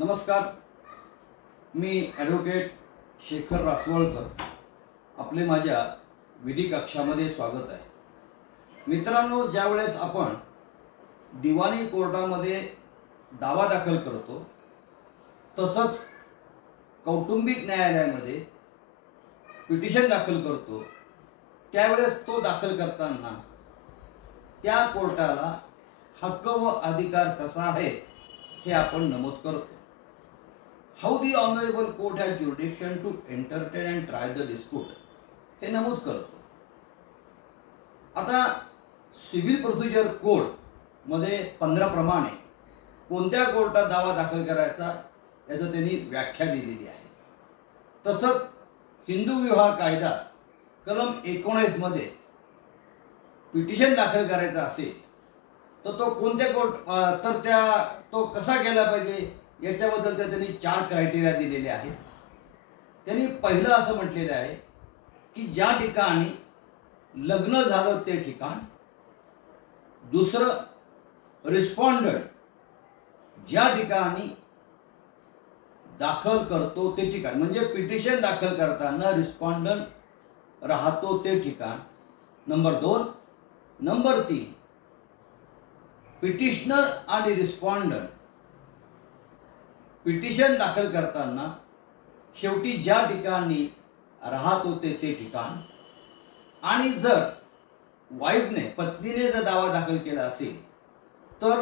नमस्कार, मी ॲडव्होकेट शेखर रासवळकर आपले माझ्या विधी कक्षामध्ये स्वागत आहे। मित्रांनो, ज्यावेळेस आपण दिवाणी कोर्टामध्ये दावा दाखल करतो तसंच कौटुंबिक न्यायालयामध्ये पिटिशन दाखल करतो, त्यावेळेस तो दाखल करताना त्या कोर्टाला हक्क व अधिकार कसा आहे हे आपण नमूद करतो। How the honourable court has jurisdiction to entertain and try the dispute हे नमूद करतो। आता सिव्हिल प्रोसिजर कोड मध्ये 15 प्रमाणे कोणत्या कोर्टात दावा दाखल करायचा याचं त्यांनी व्याख्या दिलेली आहे। तसंच हिंदू विवाह कायदा कलम 19 मध्ये पिटिशन दाखल करायचा असेल तर तो कोणत्या कोर्ट तो कसा केला पाहिजे याच्याबद्दल त्यांनी 4 क्रायटेरिया दिलेले आहेत। त्यांनी पहिलं असं म्हटलेलं आहे की ज्या ठिकाणी लग्न झालं ते ठिकाण, दुसरं रिस्पॉन्डंट ज्या ठिकाणी दाखल करतो ते ठिकाण, म्हणजे पिटिशन दाखल करताना रिस्पॉन्डंट राहतो ते ठिकाण, नंबर 2। नंबर 3, पिटिशनर आणि रिस्पॉन्डंट पिटिशन दाखल करताना शेवटी ज्या ठिकाणी राहत होते ते ठिकाण, आणि जर वाईफने पत्नीने जर दावा दाखल केला असेल तर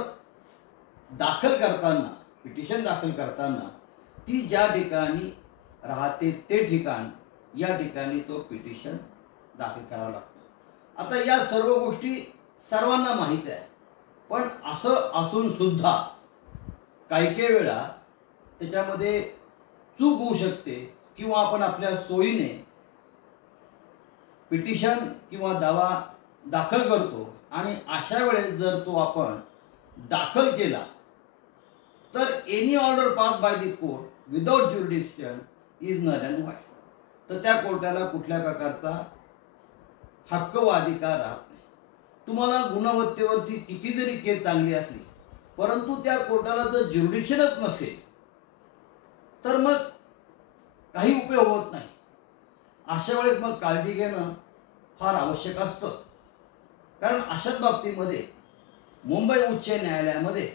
दाखल करताना पिटिशन दाखल करताना ती ज्या ठिकाणी राहते ते ठिकाण या ठिकाणी तो पिटिशन दाखल करावा लागतो। आता या सर्व गोष्टी सर्वांना माहीत आहे, पण असं असून सुद्धा काही वेळा त्याच्यामध्ये चूक होऊ शकते किंवा आपण आपल्या सोयीने पिटिशन किंवा दावा दाखल करतो आणि अशा वेळेस जर तो आपण दाखल केला तर any order pass by the court without jurisdiction is null and void, तर त्या कोर्टाला कुठल्या प्रकारचा हक्क व अधिकार राहत नाही। तुम्हाला गुणवत्तेवरती किती जरी केस चांगली असली परंतु त्या कोर्टाला जर ज्युरिडिक्शनच नसेल तर मग काही उपयोग होत नाही। अशा वेळेस मग काळजी घेणं फार आवश्यक असतं, कारण अशाच बाबतीमध्ये मुंबई उच्च न्यायालयामध्ये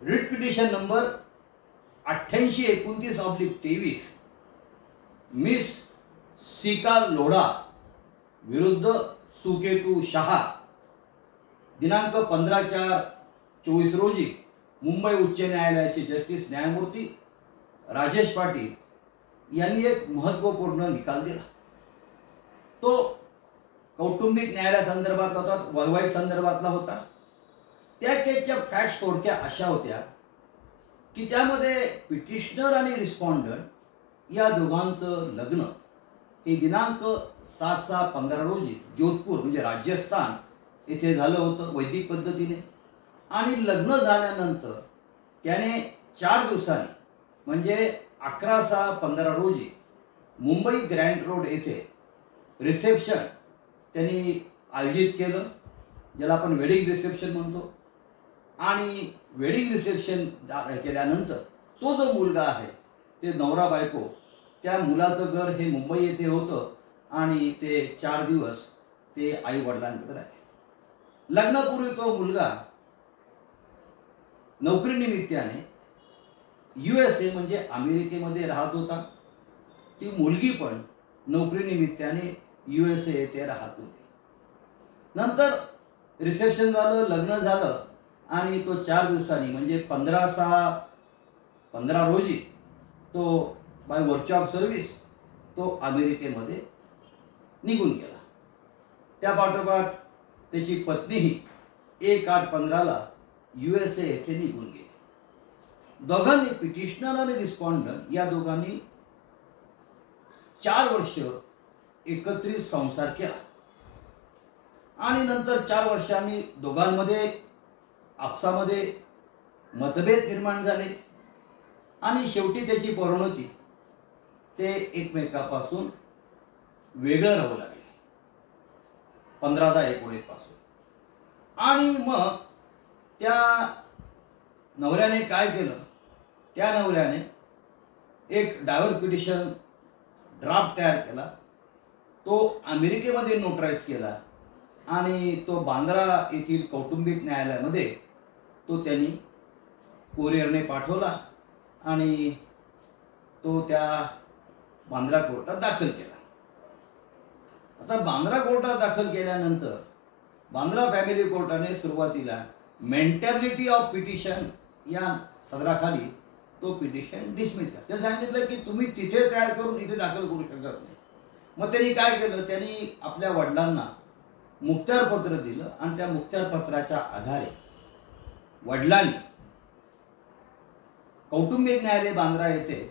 writ petition number 8829/23 miss caeca Lodha विरुद्ध सुकेतू शहा दिनांक 15/4/24 रोजी मुंबई उच्च न्यायालयाचे जस्टिस न्यायमूर्ती राजेश पाटील यांनी एक महत्त्वपूर्ण निकाल दिला। तो कौटुंबिक न्यायालयासंदर्भात होता, वैवाहिक संदर्भातला होता। त्या केसच्या फॅक्ट्स थोडक्या अशा होत्या की त्यामध्ये पिटिशनर आणि रिस्पॉन्डंट या दोघांचं लग्न हे दिनांक 7/6/15 रोजी जोधपूर म्हणजे राजस्थान येथे झालं होतं वैदिक पद्धतीने, आणि लग्न झाल्यानंतर त्याने 4 दिवसांनी म्हणजे 11/6/15 रोजी मुंबई ग्रँड रोड येथे रिसेप्शन त्यांनी आयोजित केलं, ज्याला आपण वेडिंग रिसेप्शन म्हणतो। आणि वेडिंग रिसेप्शन केल्यानंतर तो जो मुलगा आहे ते नवरा बायको, त्या मुलाचं घर हे मुंबई येथे होतं आणि ते 4 दिवस ते आई वडिलांकडे राहिले। लग्नापूर्वी तो मुलगा नोकरीनिमित्ताने USA म्हणजे अमेरिकेमध्ये राहत होता, ती मुलगी पण नोकरीनिमित्ताने USA येथे राहत होती। नंतर रिसेप्शन झालं, लग्न झालं आणि तो 4 दिवसांनी म्हणजे 15/6/15 रोजी तो बाय व्हर्च्यू ऑफ सर्व्हिस तो अमेरिकेमध्ये निघून गेला। त्या पाठोपाठ त्याची पत्नीही 1/8/15ला USA येथे निघून गेली। दोघांनी, पिटिशनर आणि रिस्पॉन्डंट या दोघांनी 4 वर्ष एकत्रित संसार केला, आणि नंतर 4 वर्षांनी दोघांमध्ये आपसामध्ये मतभेद निर्माण झाले आणि शेवटी त्याची परिणती ते एकमेकापासून वेगळं राहू लागले 15/10/19 पासून। आणि मग त्या नवऱ्याने काय केलं त्या नवऱ्याने एक डायव्हर्स पिटिशन ड्राफ्ट तयार केला, तो अमेरिकेमध्ये नोटराईज केला आणि तो बांद्रा येथील कौटुंबिक न्यायालयामध्ये तो त्यांनी कोरिअरने पाठवला आणि तो त्या बांद्रा कोर्टात दाखल केला. आता बांद्रा कोर्टात दाखल केल्यानंतर बांद्रा फॅमिली कोर्टाने सुरुवातीला मेंटॅलिटी ऑफ पिटिशन या सदराखाली तो पिटिशन डिसमिस केला. त्यांनी सांगितलं की तुम्ही तिथे तयार करून इथे दाखल करू शकत नाही. मग त्यांनी काय केलं, त्यांनी आपल्या वडिलांना मुखत्यारपत्र दिलं आणि त्या मुखत्यारपत्राच्या आधारे वडिलांनी कौटुंबिक न्यायालय बांद्रा येथे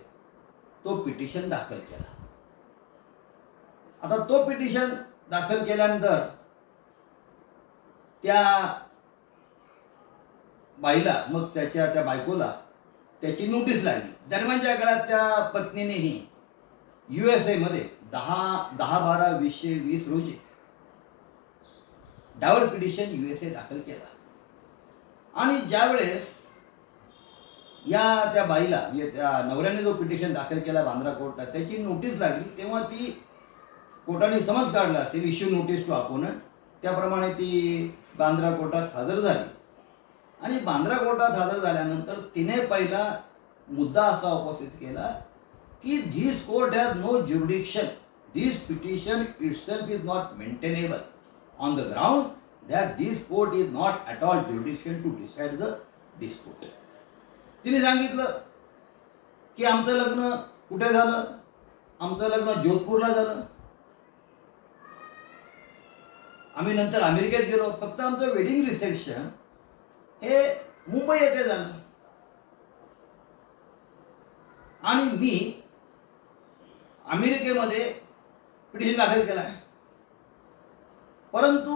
तो पिटिशन दाखल केला. आता तो पिटिशन दाखल केल्यानंतर त्या बाईला, मग त्या बायकोला त्याची नोटीस लागली. दरम्यानच्या काळात त्या पत्नीनेही USA मध्ये 10/12/2020 रोजी डायव्हर्स पिटिशन USA दाखल केला. आणि ज्यावेळेस त्या बाईला म्हणजे त्या नवऱ्याने जो पिटिशन दाखल केला बांद्रा कोर्टात त्याची नोटीस लागली, तेव्हा ती कोर्टाने समज काढला असेल, इश्यू नोटीस टू अपोनंट, त्याप्रमाणे ती बांद्रा कोर्टात हजर झाली. आणि बांद्रा कोर्टात हजर झाल्यानंतर तिने पहिला मुद्दा असा उपस्थित केला की this court has no jurisdiction, this petition itself is not maintainable on the ground that this court is not at all jurisdiction to decide the dispute. तिने सांगितलं की आमचं लग्न कुठे झालं, आमचं लग्न जोधपूरला झालं, आम्ही नंतर अमेरिकेत गेलो, फक्त आमचं वेडिंग रिसेप्शन हे मुंबई येथे झालं आणि मी अमेरिकेमध्ये पिटिशन दाखल केला आहे. परंतु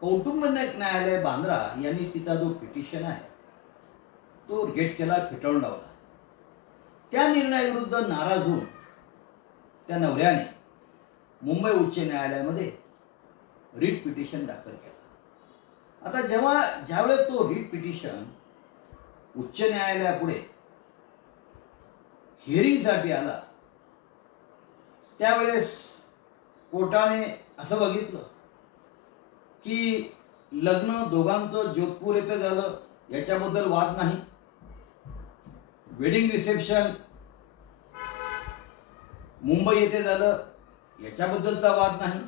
कौटुंबिक न्यायालय बांद्रा यांनी तिचा जो पिटिशन आहे तो रिजेक्ट केला, फेटाळून लावला. त्या निर्णयाविरुद्ध नाराज होऊन त्या नवऱ्याने मुंबई उच्च न्यायालयामध्ये रिट पिटिशन दाखल केला. आता ज्यावेळेस तो रिट पिटिशन उच्च न्यायालयापुढे हिअरिंगसाठी आला, त्यावेळेस कोर्टाने असं बघितलं की लग्न दोघांचं जोधपूर येथे झालं याच्याबद्दल वाद नाही, वेडिंग रिसेप्शन मुंबई येथे झालं याच्याबद्दलचा वाद नाही,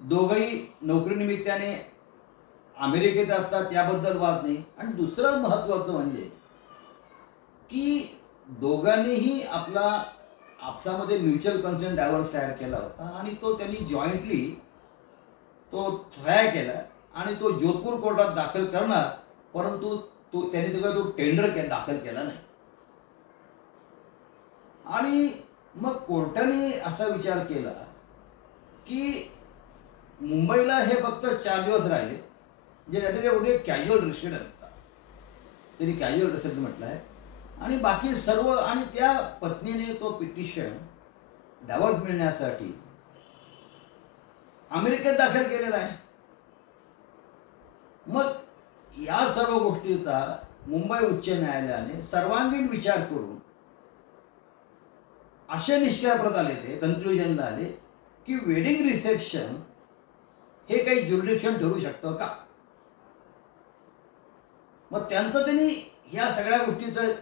दोघंही नोकरीनिमित्ताने अमेरिकेत असतात त्याबद्दल वाद नाही. आणि दुसरं महत्त्वाचं म्हणजे की दोघांनीही आपला आपसामध्ये म्युच्युअल कन्सेंट डायव्हर्स तयार केला होता आणि तो त्यांनी जॉईंटली तो सह्या केला आणि तो जोधपूर कोर्टात दाखल करणार, परंतु त्यांनी तो टेंडर दाखल केला नाही. आणि मग कोर्टाने असा विचार केला की मुंबईला हे फक्त 4 दिवस राहिले, जे एवढे कॅज्युअल रेसिडेंट असतात, त्यांनी कॅज्युअल रेसिडेंट म्हटलं आहे, आणि बाकी सर्व. आणि त्या पत्नीने तो पिटिशन डायव्हर्स मिळण्यासाठी अमेरिकेत दाखल केलेला आहे. मग या सर्व गोष्टीचा मुंबई उच्च न्यायालयाने सर्वांगीण विचार करून असे निष्कर्षाप्रत आले, ते कन्क्लुजनला आले की वेडिंग रिसेप्शन हे काही ज्युरिडिक्शन ठरू शकतं का. मग त्यांचं त्यांनी ह्या सगळ्या गोष्टीचं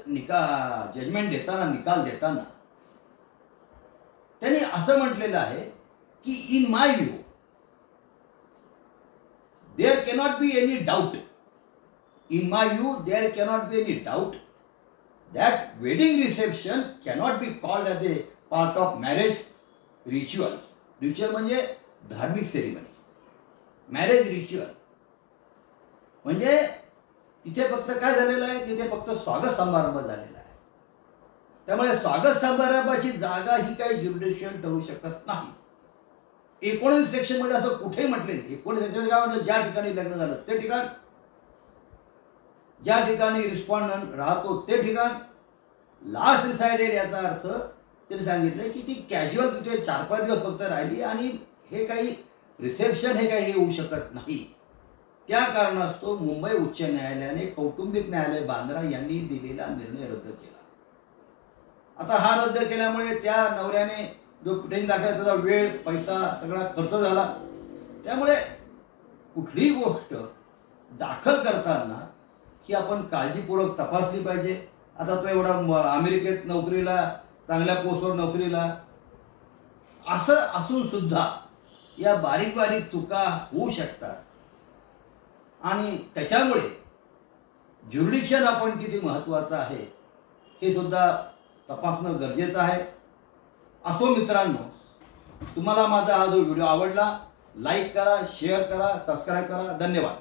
जजमेंट देताना, निकाल देताना त्यांनी असं म्हटलेलं आहे की in my view there cannot be any doubt, in my view there cannot be any doubt that wedding reception cannot be called as a part of marriage ritual. Ritual म्हणजे धार्मिक सेरेमनी, मॅरेज रिच्युअल म्हणजे तिथे फक्त काय झालेलं आहे, तिथे फक्त स्वागत समारंभ झालेला आहे. त्यामुळे स्वागत समारंभाची जागा ही काही ज्युरिडिक्शन ठरू शकत नाही. 19 सेक्शन मध्ये असं कुठेही म्हटले नाही. 19 सेक्शन काय म्हटलं, ज्या ठिकाणी लग्न झालं ते ठिकाण, ज्या ठिकाणी रिस्पॉन्डंट राहतो ते ठिकाण, लास्ट रिसाइडेड याचा अर्थ त्यांनी सांगितलं की ती कॅज्युअल तिथे 4-5 दिवस फक्त राहिली आणि हे काही रिसेप्शन हे काही होऊ शकत नाही. त्या कारणास्तव मुंबई उच्च न्यायालयाने कौटुंबिक न्यायालय बांद्रा यांनी दिलेला निर्णय रद्द केला. आता हा रद्द केल्यामुळे त्या नवऱ्याने जो पिटिशन दाखल त्याचा वेळ पैसा सगळा खर्च झाला. त्यामुळे कुठलीही गोष्ट दाखल करताना ही आपण काळजीपूर्वक तपासली पाहिजे. आता तो एवढा अमेरिकेत नोकरीला, चांगल्या पोस्टवर नोकरीला, असं असून सुद्धा या बारीक बारीक चुका होऊ शकतात आणि त्याच्यामुळे ज्युरिडिक्शन आपण किती महत्त्वाचं आहे हे सुद्धा तपासणं गरजेचं आहे. असो मित्रांनो, तुम्हाला माझा हा जो व्हिडिओ आवडला, लाईक करा, शेअर करा, सबस्क्राईब करा. धन्यवाद.